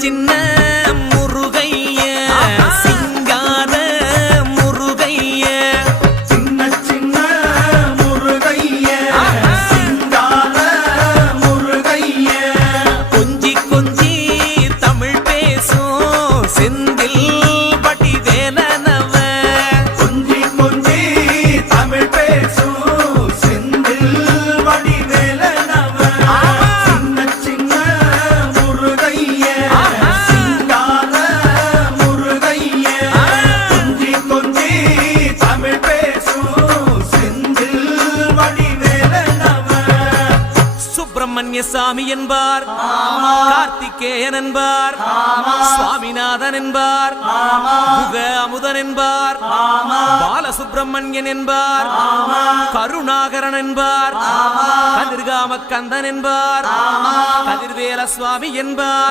சின்ன முருகைய சிங்கார முருகைய சின்ன சின்ன முருகைய சிங்கார முருகைய கொஞ்சி கொஞ்சி தமிழ் பேசும் செந்தில் பட்டி வேலனவ கொஞ்சி கொஞ்சி தமிழ் பேசும் செந்தில் படி வேலனவ சின்ன சின்ன முருகைய சிங்கார முருகைய கொஞ்சி கொஞ்சி தமிழ் பேசும் செந்தில் படி வேலனவ சுப்பிரமணிய சாமி என்பார் கார்த்திகேயன் என்பார் சுவாமிநாதன் என்பார் முக அமுதன் என்பார் பாலசுப்பிரமணியன் என்பார் கருணாகரன் என்பார் கதிர்காம கந்தன் என்பார் கதிர்வேல சுவாமி என்பார்